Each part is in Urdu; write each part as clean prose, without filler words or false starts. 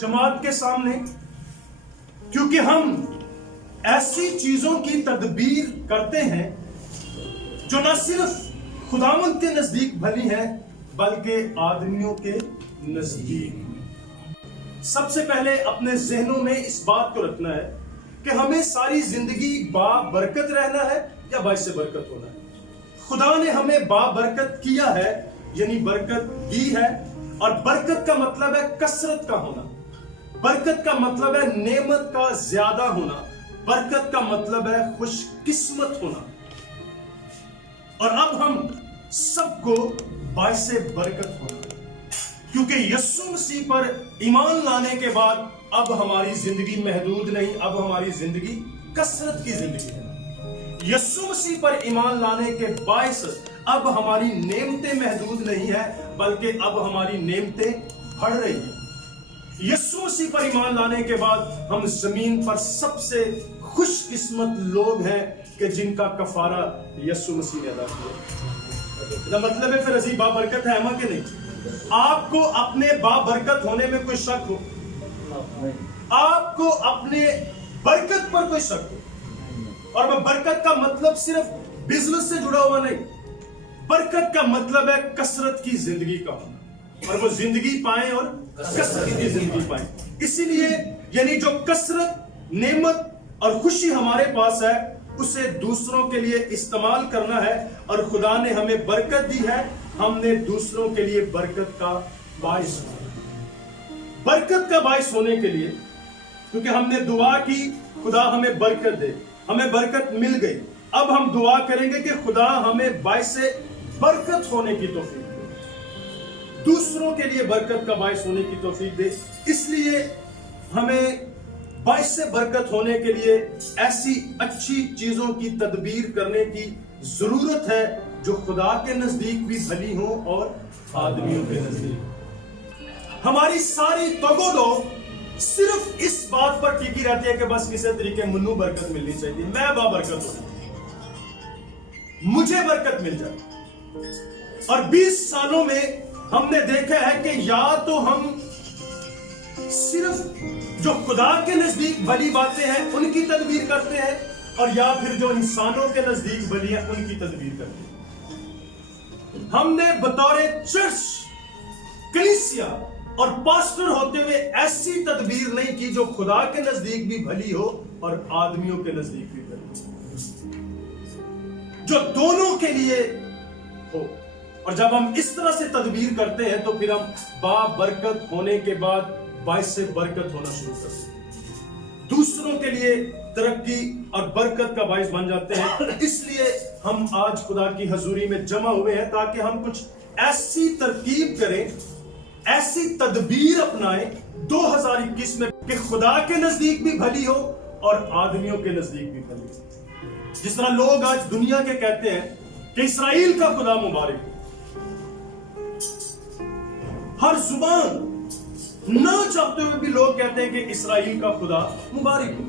جماعت کے سامنے، کیونکہ ہم ایسی چیزوں کی تدبیر کرتے ہیں جو نہ صرف خداوند کے نزدیک بھلی ہے بلکہ آدمیوں کے نزدیک۔ سب سے پہلے اپنے ذہنوں میں اس بات کو رکھنا ہے کہ ہمیں ساری زندگی با برکت رہنا ہے یا باعث برکت ہونا ہے۔ خدا نے ہمیں با برکت کیا ہے، یعنی برکت دی ہے، اور برکت کا مطلب ہے کثرت کا ہونا، برکت کا مطلب ہے نعمت کا زیادہ ہونا، برکت کا مطلب ہے خوش قسمت ہونا۔ اور اب ہم سب کو باعث برکت ہونا، کیونکہ یسوع مسیح پر ایمان لانے کے بعد اب ہماری زندگی محدود نہیں، اب ہماری زندگی کثرت کی زندگی ہے۔ یسوع مسیح پر ایمان لانے کے باعث اب ہماری نعمتیں محدود نہیں ہیں بلکہ اب ہماری نعمتیں بڑھ رہی ہیں۔ یسوع مسیح پر ایمان لانے کے بعد ہم زمین پر سب سے خوش قسمت لوگ ہیں کہ جن کا کفارہ یسوع مسیح نے ادا کیا۔ مطلب ہے پھر عزیز با برکت ہے ہم کہ نہیں؟ آپ کو اپنے با برکت ہونے میں کوئی شک ہو؟ آپ کو اپنے برکت پر کوئی شک ہو؟ اور وہ برکت کا مطلب صرف بزنس سے جڑا ہوا نہیں، برکت کا مطلب ہے کثرت کی زندگی کا ہونا، اور وہ زندگی پائیں اور کثرت کی زندگی پائیں۔ اسی لیے یعنی جو کثرت، نعمت اور خوشی ہمارے پاس ہے اسے دوسروں کے لیے استعمال کرنا ہے، اور خدا نے ہمیں برکت دی ہے، ہم نے دوسروں کے لیے برکت کا باعث ہونا۔ برکت کا باعث ہونے کے لیے، کیونکہ ہم نے دعا کی خدا ہمیں برکت دے، ہمیں برکت مل گئی، اب ہم دعا کریں گے کہ خدا ہمیں باعث برکت ہونے کی توفیق دے، دوسروں کے لیے برکت کا باعث ہونے کی توفیق دے۔ اس لیے ہمیں باعث برکت ہونے کے لیے ایسی اچھی چیزوں کی تدبیر کرنے کی ضرورت ہے جو خدا کے نزدیک بھی بھلی ہوں اور آدمیوں کے نزدیک۔ ہماری ساری توگو صرف اس بات پر ٹکی رہتی ہے کہ بس کسی طریقے منو برکت ملنی چاہیے، میں با برکت ہوں، مجھے برکت مل جائے۔ اور 20 سالوں میں ہم نے دیکھا ہے کہ یا تو ہم صرف جو خدا کے نزدیک بھلی باتیں ہیں ان کی تدبیر کرتے ہیں، اور یا پھر جو انسانوں کے نزدیک بھلی ہیں ان کی تدبیر کرتے ہیں۔ ہم نے بطور چرچ، کلیسیا اور پاسٹر ہوتے ہوئے ایسی تدبیر نہیں کی جو خدا کے نزدیک بھی بھلی ہو اور آدمیوں کے نزدیک بھی بھلی ہو، جو دونوں کے لیے ہو۔ اور جب ہم اس طرح سے تدبیر کرتے ہیں تو پھر ہم با برکت ہونے کے بعد باعث برکت ہونا شروع کرتے ہیں، دوسروں کے لیے ترقی اور برکت کا باعث بن جاتے ہیں۔ اس لیے ہم آج خدا کی حضوری میں جمع ہوئے ہیں تاکہ ہم کچھ ایسی ترکیب کریں، ایسی تدبیر اپنائیں 2021 میں کہ خدا کے نزدیک بھی بھلی ہو اور آدمیوں کے نزدیک بھی بھلی ہو۔ جس طرح لوگ آج دنیا کے کہتے ہیں کہ اسرائیل کا خدا مبارک ہو، ہر زبان نہ چاہتے ہوئے بھی لوگ کہتے ہیں کہ اسرائیل کا خدا مبارک ہو،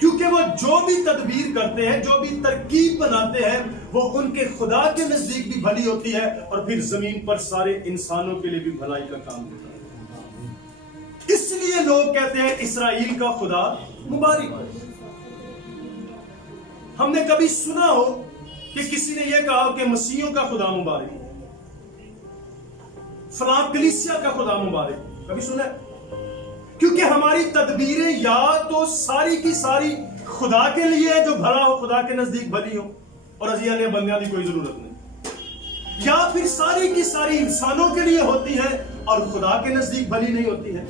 کیونکہ وہ جو بھی تدبیر کرتے ہیں، جو بھی ترکیب بناتے ہیں، وہ ان کے خدا کے نزدیک بھی بھلی ہوتی ہے اور پھر زمین پر سارے انسانوں کے لیے بھی بھلائی کا کام ہوتا ہے۔ اس لیے لوگ کہتے ہیں اسرائیل کا خدا مبارک ہو۔ ہم نے کبھی سنا ہو کہ کسی نے یہ کہا کہ مسیحیوں کا خدا مبارک ہو، فلاں کلیسیا کا خدا مبارک ہو؟ کبھی سنا ہے؟ کیونکہ ہماری تدبیریں یا تو ساری کی ساری خدا کے لیے ہے جو بھلا ہو، خدا کے نزدیک بھلی ہو اور ازیاں نے بندیاں کی کوئی ضرورت نہیں، یا پھر ساری کی ساری انسانوں کے لیے ہوتی ہے اور خدا کے نزدیک بھلی نہیں ہوتی ہے۔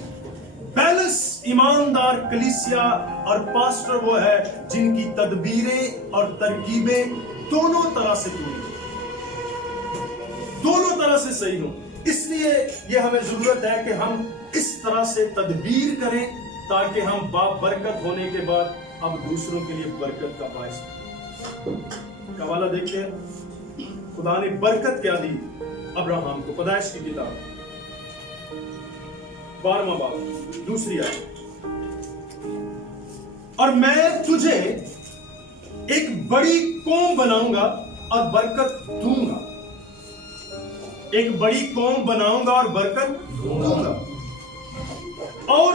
بیلنس ایماندار کلیسیا اور پاسٹر وہ ہے جن کی تدبیریں اور ترکیبیں دونوں طرح سے پوری ہوں، دونوں طرح سے صحیح ہوں۔ اس لیے یہ ہمیں ضرورت ہے کہ ہم اس طرح سے تدبیر کریں تاکہ ہم با برکت ہونے کے بعد اب دوسروں کے لیے برکت کا باعث ہوں۔ حوالہ دیکھتے ہیں خدا نے برکت کیا دی ابراہم کو۔ پیدائش کی کتاب 12واں باب 2 آیت، اور میں تجھے ایک بڑی قوم بناؤں گا اور برکت دوں گا، ایک بڑی قوم بناؤں گا اور برکت دوں گا، اور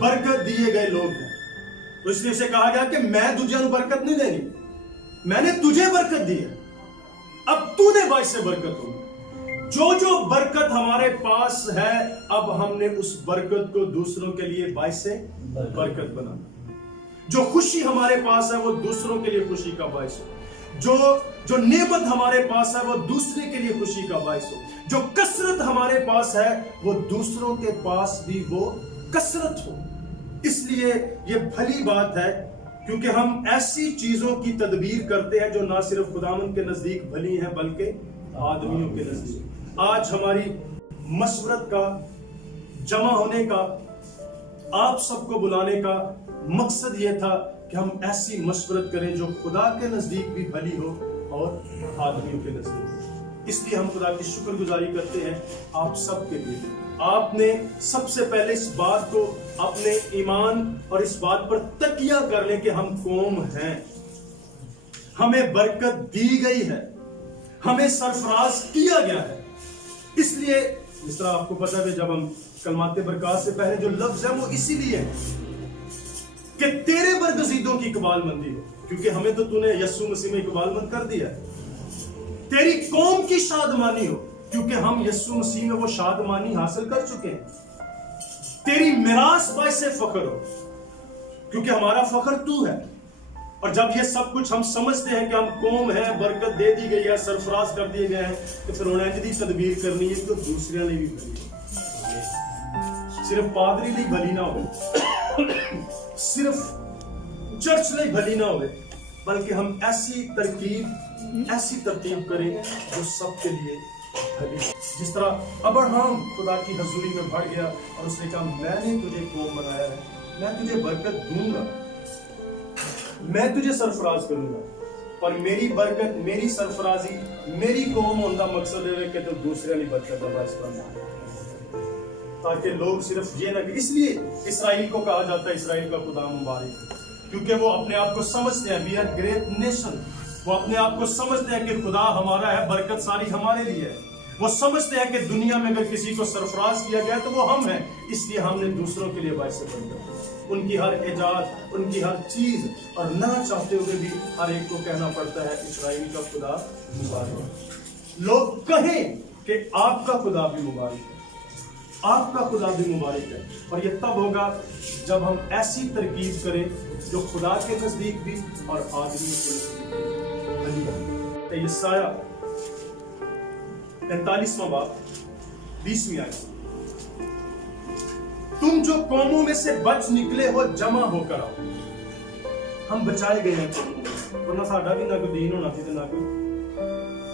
برکت دیے گئے لوگ ہیں. تو اس لیے اسے کہا گیا کہ میں تجھے برکت نہیں دینی, میں نے تجھے برکت دی ہے, اب تو نے باعث برکت ہو. جو برکت ہمارے پاس ہے اب ہم نے اس برکت کو دوسروں کے لیے باعث برکت بنانا. جو خوشی ہمارے پاس ہے وہ دوسروں کے لیے خوشی کا باعث ہو. جو نعمت ہمارے پاس ہے وہ دوسرے کے لیے خوشی کا باعث ہو. جو کثرت ہمارے پاس ہے وہ دوسروں کے پاس بھی وہ کثرت ہو. اس لیے یہ بھلی بات ہے کیونکہ ہم ایسی چیزوں کی تدبیر کرتے ہیں جو نہ صرف خداوند کے نزدیک بھلی ہیں بلکہ آدمیوں کے نزدیک. آج ہماری مشورت کا, جمع ہونے کا, آپ سب کو بلانے کا مقصد یہ تھا کہ ہم ایسی مشورت کریں جو خدا کے نزدیک بھی بھلی ہو اور آدمیوں کے نزدیک. اس لیے ہم خدا کی شکر گزاری کرتے ہیں آپ سب کے لیے. آپ نے سب سے پہلے اس بات کو اپنے ایمان اور اس بات پر تکیہ کر لیں کہ ہم قوم ہیں, ہمیں برکت دی گئی ہے, ہمیں سرفراز کیا گیا ہے. اس لیے جس طرح آپ کو پتا ہے جب ہم کلمات برکات سے پہلے جو لفظ ہے وہ اسی لیے ہے کہ تیرے برگزیدوں کی اقبال مندی ہو, کیونکہ ہمیں تو نے یسوع مسیح میں اقبال مند کر دیا ہے. تیری قوم کی شادمانی ہو, کیونکہ ہم یسوع مسیح میں وہ شادمانی حاصل کر چکے ہیں. تیری میراث باعث فخر ہو, کیونکہ ہمارا فخر تو ہے. اور جب یہ سب کچھ ہم سمجھتے ہیں کہ ہم قوم ہیں, برکت دے دی گئی ہے, سرفراز کر دیے گئے ہیں, تو پھر انہیں جدی تدبیر کرنی ہے کہ دوسرے نے بھی بھلی ہو. صرف پادری نہیں بھلی نہ ہو, صرف چرچ نہیں بھلی نہ ہوئے, بلکہ ہم ایسی ترتیب کریں جو سب کے لیے بھلی. جس طرح ابراہیم خدا کی حضوری میں بڑھ گیا اور اس نے کہا میں نے تجھے قوم بنایا ہے, میں تجھے برکت دوں گا, میں تجھے سرفراز کروں گا, پر میری برکت, میری سرفرازی, میری قوم ہونے کا مقصد ہے کہ تو دوسرے والی برکت کا باعث بننا, تاکہ لوگ صرف یہ نہ. اس لیے اسرائیل کو کہا جاتا ہے اسرائیل کا خدا مبارک, کیونکہ وہ اپنے آپ کو سمجھتے ہیں وی آر گریٹ نیشن. وہ اپنے آپ کو سمجھتے ہیں کہ خدا ہمارا ہے, برکت ساری ہمارے لیے ہے. وہ سمجھتے ہیں کہ دنیا میں اگر کسی کو سرفراز کیا گیا تو وہ ہم ہیں, اس لیے ہم نے دوسروں کے لیے باعث برکت. ان کی ہر ایجاد, ان کی ہر چیز, اور نہ چاہتے ہوئے بھی ہر ایک کو کہنا پڑتا ہے اسرائیل کا خدا مبارک. لوگ کہیں کہ آپ کا خدا بھی مبارک ہے, آپ کا خدا بھی مبارک ہے. اور یہ تب ہوگا جب ہم ایسی ترکیب کریں جو خدا کے نزدیک بھی اور آدمی کے نزدیک بھی. یسایہ 45واں باب 20ویں آیت, تم جو قوموں میں سے بچ نکلے ہو جمع ہو کر آؤ. ہم بچائے گئے ہیں قوموں میں, ورنہ ساڈا بھی نہ کوئی دین ہونا تھی نہ کوئی,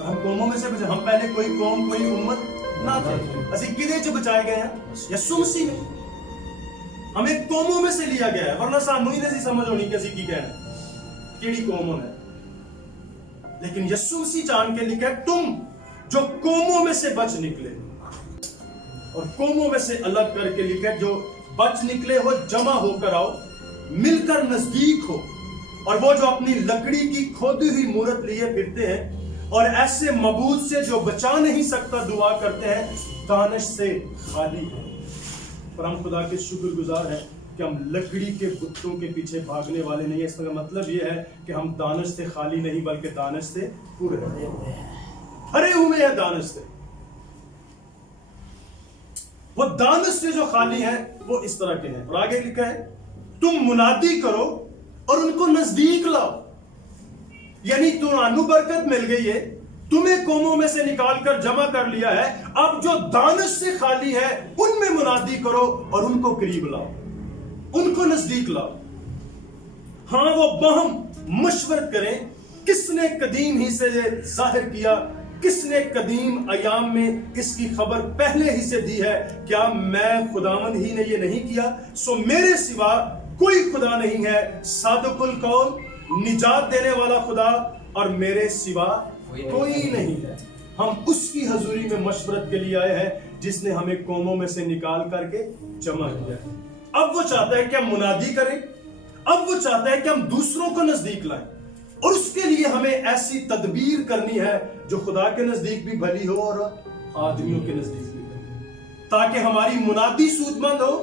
ہم قوموں میں سے بچے. ہم پہلے کوئی قوم, کوئی امت نہ تھے. اسی کدے چ بچائے گئے ہیں یسوع مسیح میں. ہمیں قوموں میں سے لیا گیا ہے, ورنہ سانو ہی نہیں سمجھ ہونی کہ اسی کی کہنا کیڑی قوم ہونا ہے. لیکن یسوع مسیح جان کے لکھا ہے تم جو قوموں میں سے بچ نکلے, اور قوموں میں سے الگ کر کے لکھا ہے جو بچ نکلے ہو جمع ہو کر آؤ, مل کر نزدیک ہو. اور وہ جو اپنی لکڑی کی کھودی ہوئی مورت لیے پھرتے ہیں اور ایسے معبود سے جو بچا نہیں سکتا دعا کرتے ہیں, دانش سے خالی ہے. پر ہم خدا کے شکر گزار ہیں کہ ہم لکڑی کے بتوں کے پیچھے بھاگنے والے نہیں ہیں. اس کا مطلب یہ ہے کہ ہم دانش سے خالی نہیں بلکہ دانش سے پورے بھرے ہوئے ہیں. دانش سے, وہ دانش سے جو خالی ہیں وہ اس طرح کے ہیں. اور آگے لکھا ہے تم منادی کرو اور ان کو نزدیک لاؤ. یعنی تمہارو برکت مل گئی ہے, تمہیں قوموں میں سے نکال کر جمع کر لیا ہے, اب جو دانش سے خالی ہے ان میں منادی کرو اور ان کو قریب لاؤ, ان کو نزدیک لاؤ. ہاں وہ باہم مشورت کریں, کس نے قدیم ہی سے ظاہر کیا, کس نے قدیم ایام میں اس کی خبر پہلے ہی سے دی ہے, کیا میں خداوند ہی نے یہ نہیں کیا؟ سو میرے سوا کوئی خدا نہیں ہے, صادق القول, نجات دینے والا خدا, اور میرے سوا کوئی نہیں ہے. ہم اس کی حضوری میں مشورت کے لیے آئے ہیں جس نے ہمیں قوموں میں سے نکال کر کے جمع کیا ہے. اب وہ چاہتا ہے کہ ہم منادی کریں, اب وہ چاہتا ہے کہ ہم دوسروں کو نزدیک لائیں, اور اس کے لیے ہمیں ایسی تدبیر کرنی ہے جو خدا کے نزدیک بھی بھلی ہو اور آدمیوں کے نزدیک بھی بھلی, تاکہ ہماری منادی سود مند ہو,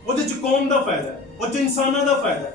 ਉਹਦੇ ਚ ਕੌਮ ਦਾ ਫਾਇਦਾ ਹੈ, ਉਹ ਚ ਇਨਸਾਨਾਂ ਦਾ ਫਾਇਦਾ ਹੈ।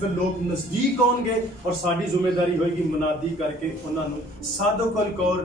ਫਿਰ ਲੋਕ ਨਜ਼ਦੀਕ ਆਉਣਗੇ ਔਰ ਸਾਡੀ ਜ਼ਿੰਮੇਵਾਰੀ ਹੋਏਗੀ ਮਨਾਦੀ ਕਰਕੇ ਉਹਨਾਂ ਨੂੰ ਸਾਦੁਕਲ ਕੌਰ